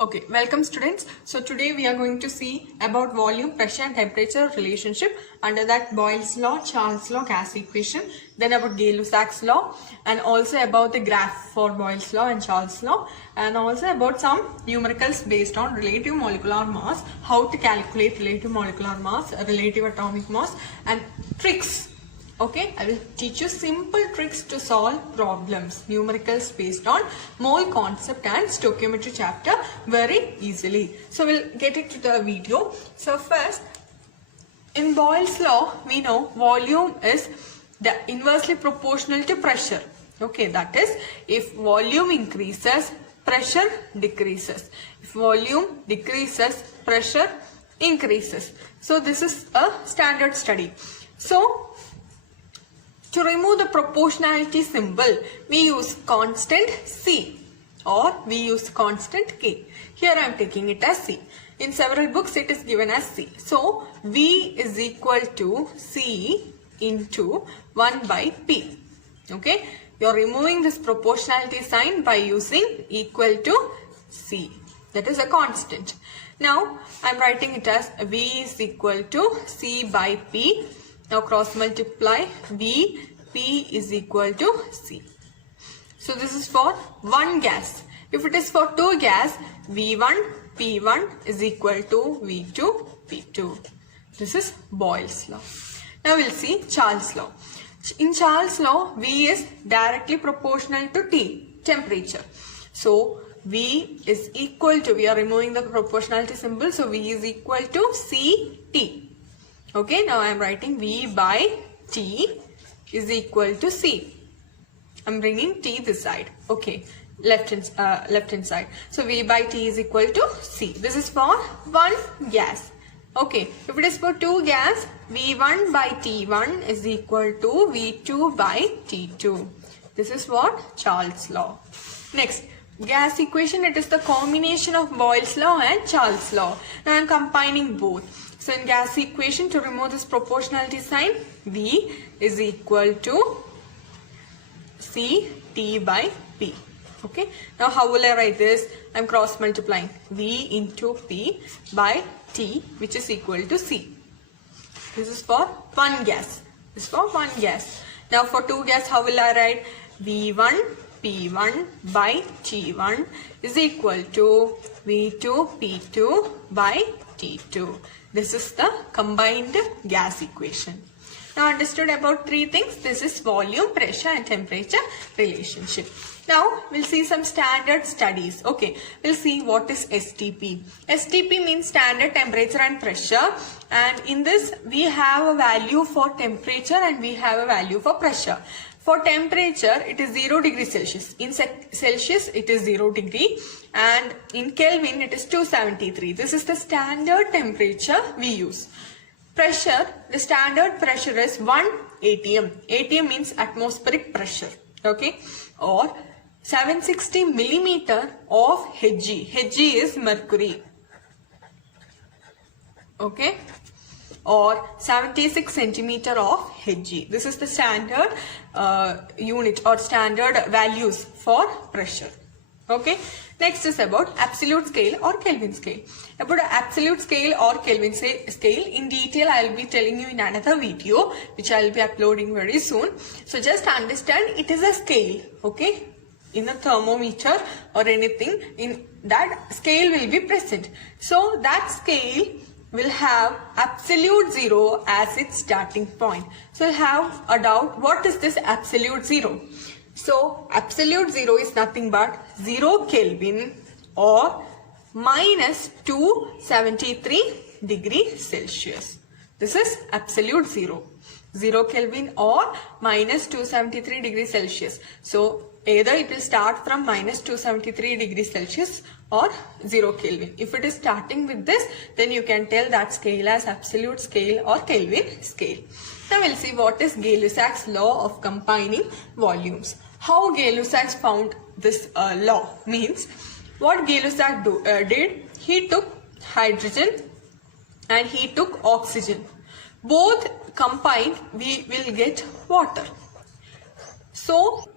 Okay, welcome students. So today we are going to see about volume, pressure and temperature relationship. Under that, Boyle's law, Charles law, gas equation, then about Gay-Lussac's law, and also about the graph for Boyle's law and Charles law, and also about some numericals based on relative molecular mass, how to calculate relative molecular mass, relative atomic mass, and tricks. Okay, I will teach you simple tricks to solve problems, numericals based on mole concept and stoichiometry chapter very easily. So we'll get into the video. So first, in Boyle's law, we know volume is the inversely proportional to pressure. Okay, that is, if volume increases, pressure decreases. If volume decreases, pressure increases. So this is a standard study. So to remove the proportionality symbol, we use constant C or we use constant K. Here I am taking it as C. In several books it is given as C. So V is equal to C into 1 by P. Okay. You are removing this proportionality sign by using equal to C. That is a constant. Now I am writing it as V is equal to C by P. Now cross multiply V, P is equal to C. So this is for one gas. If it is for two gas, V1, P1 is equal to V2, P2. This is Boyle's law. Now we'll see Charles' law. In Charles' law, V is directly proportional to T, temperature. So V is equal to, we are removing the proportionality symbol, so V is equal to CT. Okay, now I am writing V by T is equal to C. I am bringing T this side. Okay, left hand side. So V by T is equal to C. This is for one gas. Okay, if it is for two gas, V1 by T1 is equal to V2 by T2. This is what? Charles' law. Next, gas equation, it is the combination of Boyle's law and Charles' law. Now I am combining both. So in gas equation, to remove this proportionality sign, V is equal to C T by P. Okay. Now how will I write this? I am cross multiplying V into P by T, which is equal to C. This is for one gas. This is for one gas. Now for two gas, how will I write? V1 P1 by T1 is equal to V2 P2 by T2. This is the combined gas equation. Now understood about three things. This is volume, pressure and temperature relationship. Now we'll see some standard studies. Okay, we'll see what is STP. STP means standard temperature and pressure, and in this we have a value for temperature and we have a value for pressure. For temperature, it is 0 degrees Celsius. In Celsius, it is 0 degree. And in Kelvin, it is 273. This is the standard temperature we use. Pressure, the standard pressure is 1 atm. Atm means atmospheric pressure. Okay. Or 760 millimeter of Hg. Hg is mercury. Okay. Or 76 centimeter of Hg. This is the standard unit or standard values for pressure. Okay. Next is about absolute scale or Kelvin scale. About absolute scale or Kelvin scale in detail I will be telling you in another video which I will be uploading very soon. So just understand it is a scale. Okay. In a thermometer or anything, in that scale will be present. So that scale will have absolute zero as its starting point. So you'll have a doubt, what is this absolute zero? So absolute zero is nothing but 0 Kelvin or minus 273 degrees Celsius. This is absolute zero. 0 Kelvin or minus 273 degrees Celsius. So either it will start from minus 273 degrees Celsius or 0 Kelvin. If it is starting with this, then you can tell that scale as absolute scale or Kelvin scale. Now we'll see what is Gay-Lussac's law of combining volumes. How Gay-Lussac found this law means, what Gay-Lussac did, he took hydrogen and he took oxygen. Both combined, we will get water. So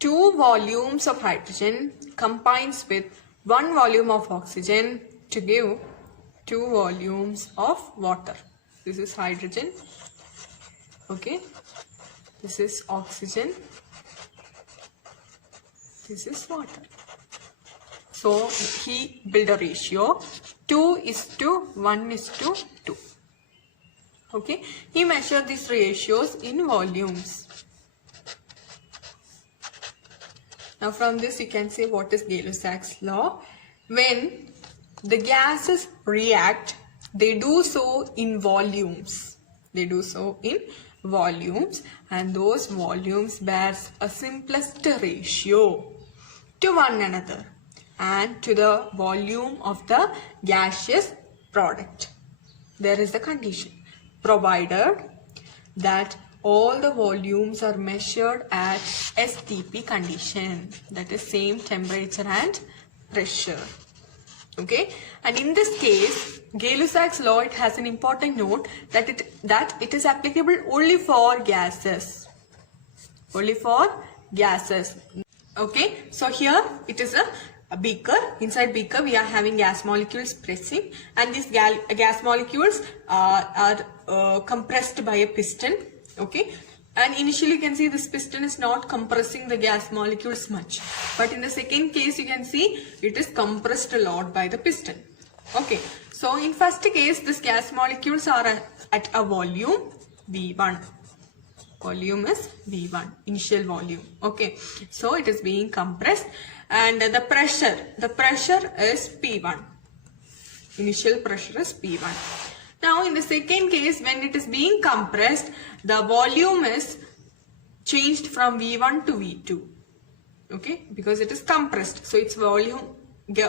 2 volumes of hydrogen combines with 1 volume of oxygen to give 2 volumes of water. This is hydrogen. Okay. This is oxygen. This is water. So he built a ratio 2:1:2. Okay. He measured these ratios in volumes. Now from this you can say what is Gay-Lussac's law. When the gases react, they do so in volumes. They do so in volumes, and those volumes bears a simplest ratio to one another and to the volume of the gaseous product. There is the condition, provided that all the volumes are measured at STP condition, that is same temperature and pressure. Okay, and in this case, Gay-Lussac's law, it has an important note that it is applicable only for gases. Only for gases. Okay, so here it is a beaker. Inside beaker we are having gas molecules pressing, and these gas molecules are compressed by a piston. Okay, and initially you can see this piston is not compressing the gas molecules much, but in the second case you can see it is compressed a lot by the piston. Okay, so in first case this gas molecules are at a volume V1. Volume is V1, initial volume. Okay, so it is being compressed, and the pressure is P1. Initial pressure is P1. Now in the second case, when it is being compressed, the volume is changed from V1 to V2. Okay, because it is compressed, so its volume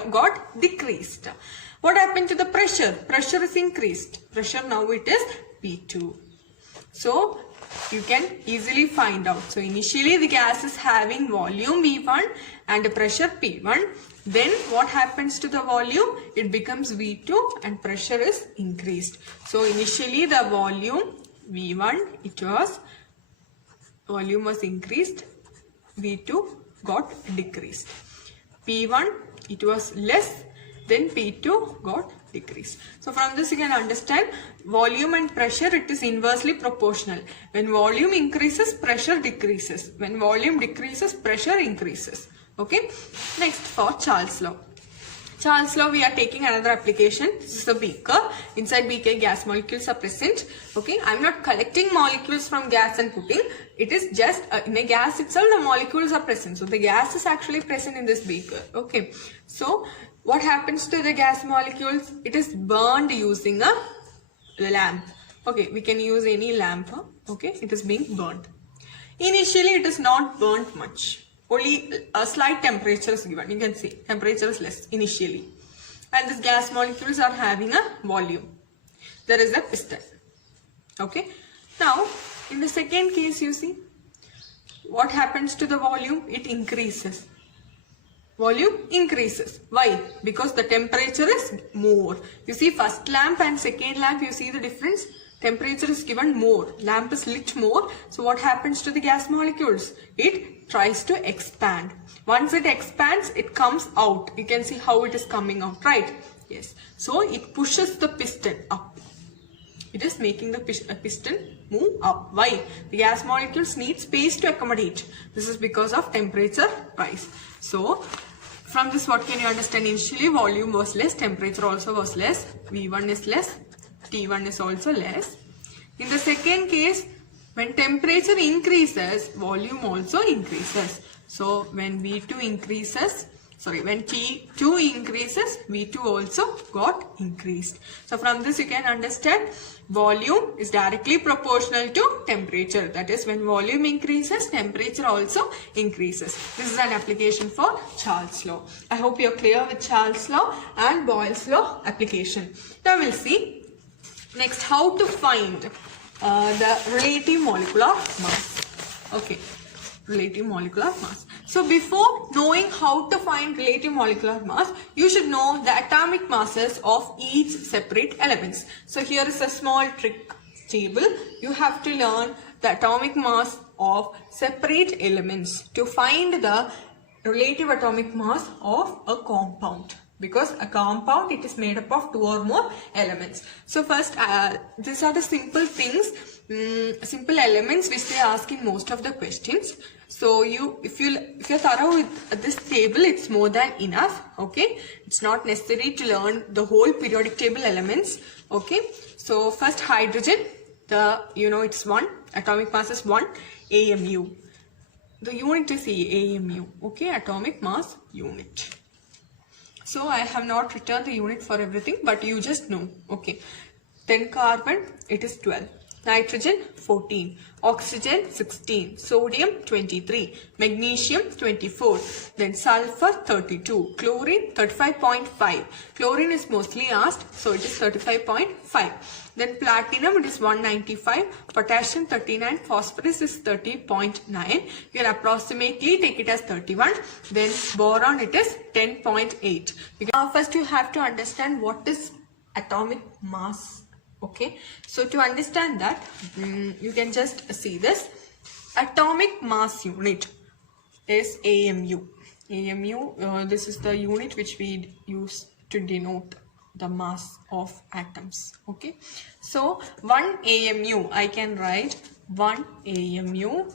got decreased. What happened to the pressure? Pressure is increased. Pressure now it is P2. So you can easily find out. So initially the gas is having volume V1 and pressure P1. Then what happens to the volume? It becomes V2 and pressure is increased. So initially the volume V1, volume was increased, V2 got decreased. P1 it was less, then P2 got decreased. So from this you can understand volume and pressure, it is inversely proportional. When volume increases, pressure decreases. When volume decreases, pressure increases. Okay. Next, for Charles' law. Charles' law, we are taking another application. This is a beaker. Inside beaker, gas molecules are present. Okay, I am not collecting molecules from gas and putting. It is just in a gas itself the molecules are present. So the gas is actually present in this beaker. Okay, so what happens to the gas molecules? It is burned using a lamp. Okay, we can use any lamp. Okay, it is being burned. Initially, it is not burnt much. Only a slight temperature is given. You can see temperature is less initially. And these gas molecules are having a volume. There is a piston. Okay. Now, in the second case, you see what happens to the volume? It increases. Volume increases. Why? Because the temperature is more. You see first lamp and second lamp, you see the difference? Temperature is given more. Lamp is lit more. So what happens to the gas molecules? It tries to expand. Once it expands, it comes out. You can see how it is coming out, right? Yes. So it pushes the piston up. It is making the piston move up. Why? The gas molecules need space to accommodate. This is because of temperature rise. So from this, what can you understand? Initially volume was less, temperature also was less, V1 is less, T1 is also less. In the second case, when temperature increases, volume also increases. So when V2 increases, when T2 increases, V2 also got increased. So from this you can understand volume is directly proportional to temperature. That is, when volume increases, temperature also increases. This is an application for Charles' law. I hope you are clear with Charles' law and Boyle's law application. Now we'll see next how to find the relative molecular mass. Okay, relative molecular mass. So before knowing how to find relative molecular mass, you should know the atomic masses of each separate elements. So here is a small trick table. You have to learn the atomic mass of separate elements. To find the relative atomic mass of a compound, because a compound, it is made up of 2 or more elements. So first, these are the simple things, simple elements which they ask in most of the questions. So if you're thorough with this table, it's more than enough. Okay, it's not necessary to learn the whole periodic table elements. Okay, so first hydrogen, it's 1, atomic mass is 1 AMU. The unit is AMU. Okay, atomic mass unit. So I have not written the unit for everything, but you just know. Okay, then carbon, it is 12. Nitrogen 14, oxygen 16, sodium 23, magnesium 24, then sulfur 32, chlorine 35.5. Chlorine is mostly asked, so it is 35.5. Then platinum, it is 195, potassium 39, phosphorus is 30.9. You can approximately take it as 31. Then boron, it is 10.8. First you have to understand what is atomic mass. Okay, so to understand that, you can just see this. Atomic mass unit is AMU. AMU, this is the unit which we use to denote the mass of atoms. Okay, so 1 AMU, I can write 1 AMU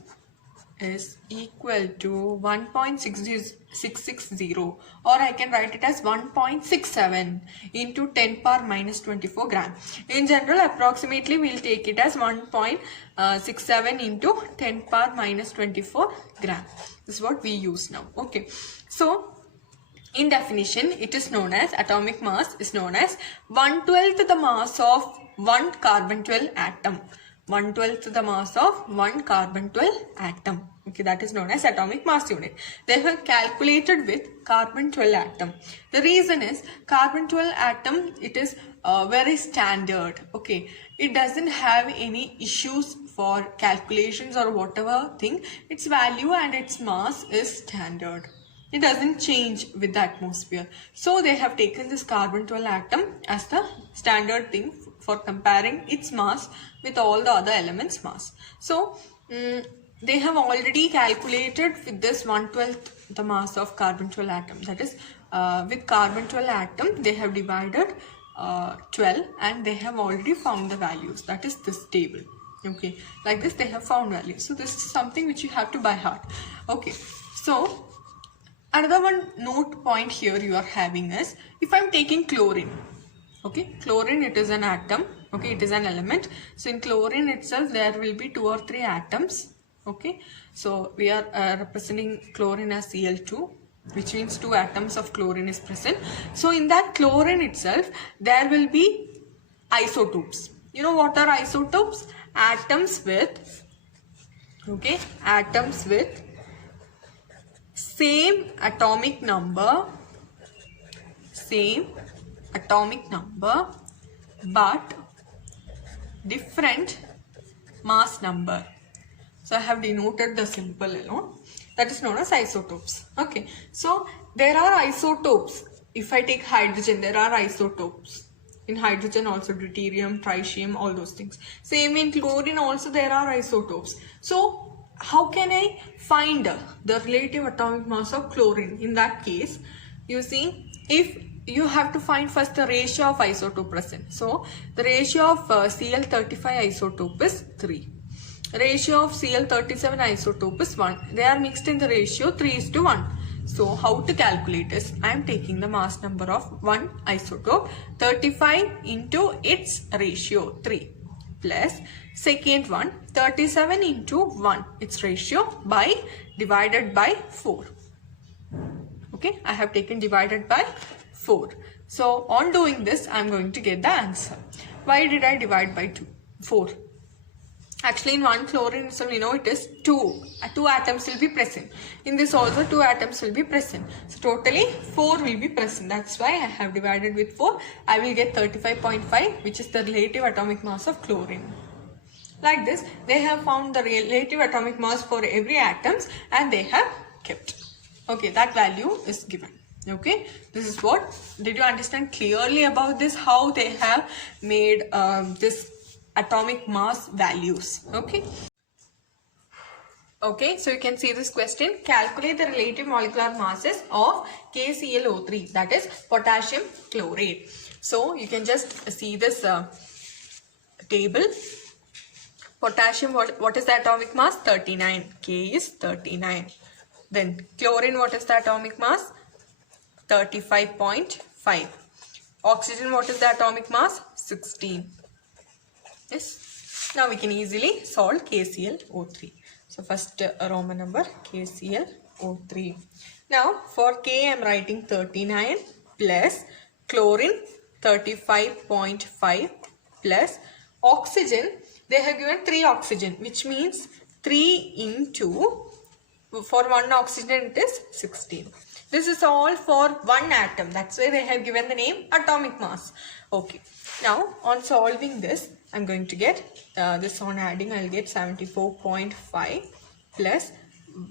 is equal to 1.660, or I can write it as 1.67 into 10 power minus 24 gram. In general, approximately we'll take it as 1.67 into 10 power minus 24 gram. This is what we use now. Okay, so in definition, it is known as, atomic mass is known as 1/12 the mass of 1 carbon-12 atom. 1/12 the mass of 1 carbon-12 atom. Okay, that is known as atomic mass unit. They were calculated with carbon-12 atom. The reason is, carbon-12 atom, it is very standard. Okay, it doesn't have any issues for calculations or whatever thing. Its value and its mass is standard. It doesn't change with the atmosphere. So they have taken this carbon-12 atom as the standard thing for comparing its mass with all the other elements' mass. So they have already calculated with this 1/12 the mass of carbon-12 atom. That is, with carbon-12 atom, they have divided 12 and they have already found the values. That is this table. Okay, like this they have found values. So this is something which you have to by heart. Okay, so another one note point here you are having is, if I am taking chlorine. Okay, chlorine, it is an atom. Okay, it is an element. So in chlorine itself, there will be 2 or 3 atoms. Okay, so we are representing chlorine as Cl2, which means 2 atoms of chlorine is present. So in that chlorine itself, there will be isotopes. You know what are isotopes? Atoms with, okay, atoms with same atomic number, but different mass number. So I have denoted the symbol alone. That is known as isotopes. Okay, so there are isotopes. If I take hydrogen, there are isotopes. In hydrogen also, deuterium, tritium, all those things. Same in chlorine also, there are isotopes. So how can I find the relative atomic mass of chlorine? In that case, you see, if you have to find first the ratio of isotope present. So the ratio of Cl35 isotope is 3. Ratio of Cl37 isotope is 1. They are mixed in the ratio 3:1. So how to calculate is, I am taking the mass number of one isotope, 35 into its ratio 3, plus second one, 37 into 1, its ratio, by divided by 4. Okay, I have taken divided by 4. So on doing this, I am going to get the answer. Why did I divide by 4? Actually, in one chlorine itself, we know it is 2. 2 atoms will be present. In this also 2 atoms will be present. So totally 4 will be present. That's why I have divided with 4. I will get 35.5, which is the relative atomic mass of chlorine. Like this, they have found the relative atomic mass for every atoms and they have kept. Okay, that value is given. Okay, this is what. Did you understand clearly about this? How they have made this atomic mass values? Okay. Okay, so you can see this question. Calculate the relative molecular masses of KClO3, that is potassium chlorate. So you can just see this table. Potassium, what is the atomic mass? 39. K is 39. Then chlorine, what is the atomic mass? 35.5. Oxygen, what is the atomic mass? 16. Yes. Now we can easily solve KClO3. So first Roman number KClO3. Now for K I am writing 39 plus chlorine 35.5 plus oxygen. They have given 3 oxygen, which means 3 into, for 1 oxygen it is 16. This is all for 1 atom. That's why they have given the name atomic mass. Okay. Now on solving this, I'm going to get this on adding, I'll get 74.5 plus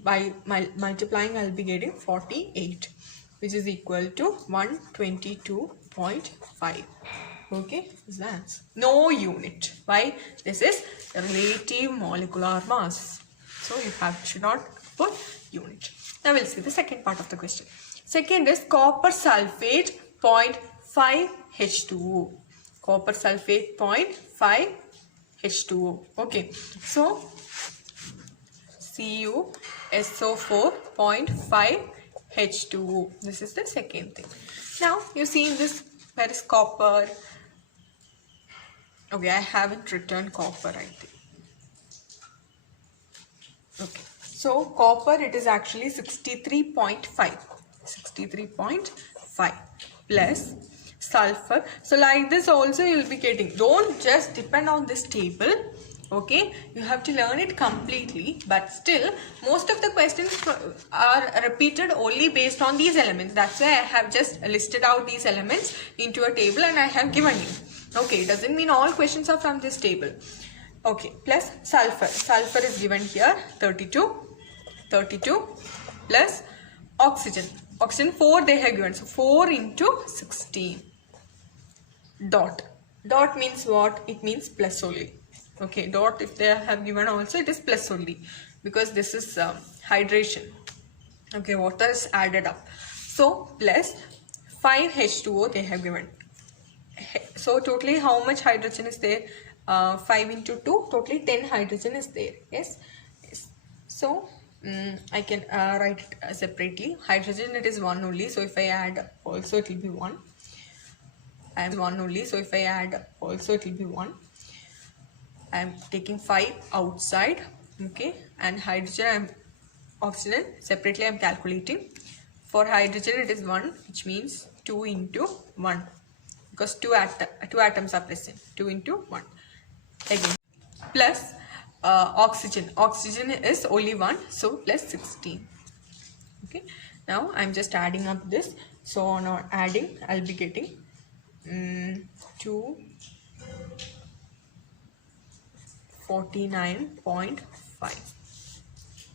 by multiplying I'll be getting 48, which is equal to 122.5. Okay, is the answer. No unit. Why? This is relative molecular mass. So you should not put unit. Now we'll see the second part of the question. Second is copper sulfate 0.5 H2O. Copper sulfate 0.5 H2O. Okay, so CuSO4 0.5 H2O. This is the second thing. Now you see in this, where is copper? Okay, I haven't written copper, I think. Okay, so copper, it is actually 63.5. 63.5 plus sulfur. So like this also you will be getting. Don't just depend on this table. Okay, you have to learn it completely, but still most of the questions are repeated only based on these elements. That's why I have just listed out these elements into a table and I have given you. Okay, it doesn't mean all questions are from this table. Okay, plus sulfur. Sulfur is given here 32 plus oxygen. Oxygen 4 they have given. So 4 into 16. Dot means what? It means plus only. Okay, dot if they have given also, it is plus only, because this is hydration. Okay, water is added up. So plus 5 H2O they have given. So totally how much hydrogen is there? 5 into 2, totally 10 hydrogen is there. Yes. So I can write it separately. Hydrogen, it is 1 only. So if I add also, it will be 1. And 1 only. So if I add also, it will be 1. I am taking 5 outside. Okay. And hydrogen, oxygen separately I am calculating. For hydrogen, it is 1, which means 2 into 1. Because two atoms are present. 2 into 1. Again. Plus oxygen. Oxygen is only 1. So plus 16. Okay. Now I am just adding up this. So on adding, I will be getting 249.5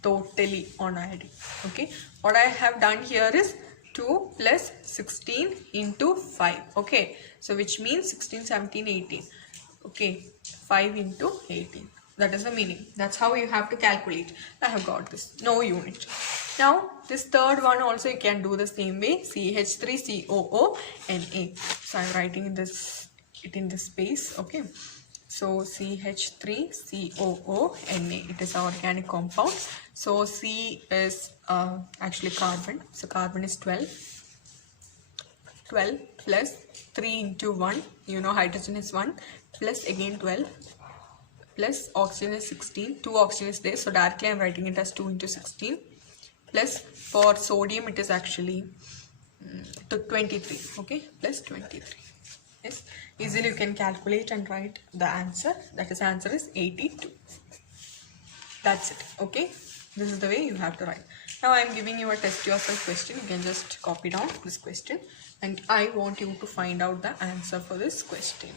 totally on adding. Okay, what I have done here is 2 plus 16 into 5. Okay, so which means 16, 17, 18. Okay, 5 into 18. That is the meaning. That's how you have to calculate. I have got this. No unit. Now, this third one also you can do the same way. CH3COO-Na. So, I am writing it in this space. Okay. So, CH3COO-Na. It is an organic compound. So, C is actually carbon. So, carbon is 12. 12 plus 3 into 1. You know, hydrogen is 1. Plus again 12. Plus oxygen is 16. 2 oxygen is there. So, directly I am writing it as 2 into 16. Plus for sodium it is actually 23. Okay, plus 23. Yes, easily you can calculate and write the answer. That is, answer is 82. That's it. Okay, this is the way you have to write. Now I am giving you a test yourself question. You can just copy down this question and I want you to find out the answer for this question.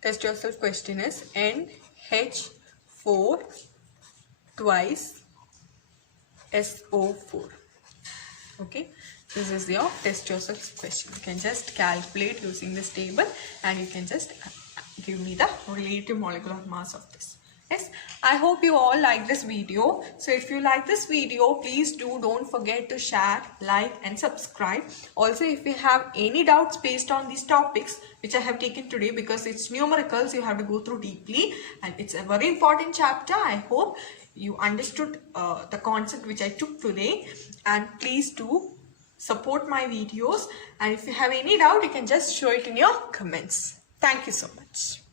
Test yourself question is NH4 twice SO4. Okay, this is your test yourself question. You can just calculate using this table and you can just give me the relative molecular mass of this. Yes, I hope you all like this video. So if you like this video, please don't forget to share, like and subscribe. Also, if you have any doubts based on these topics which I have taken today, because it's numericals, you have to go through deeply and it's a very important chapter. I hope you understood the concept which I took today, and please do support my videos, and if you have any doubt you can just show it in your comments. Thank you so much.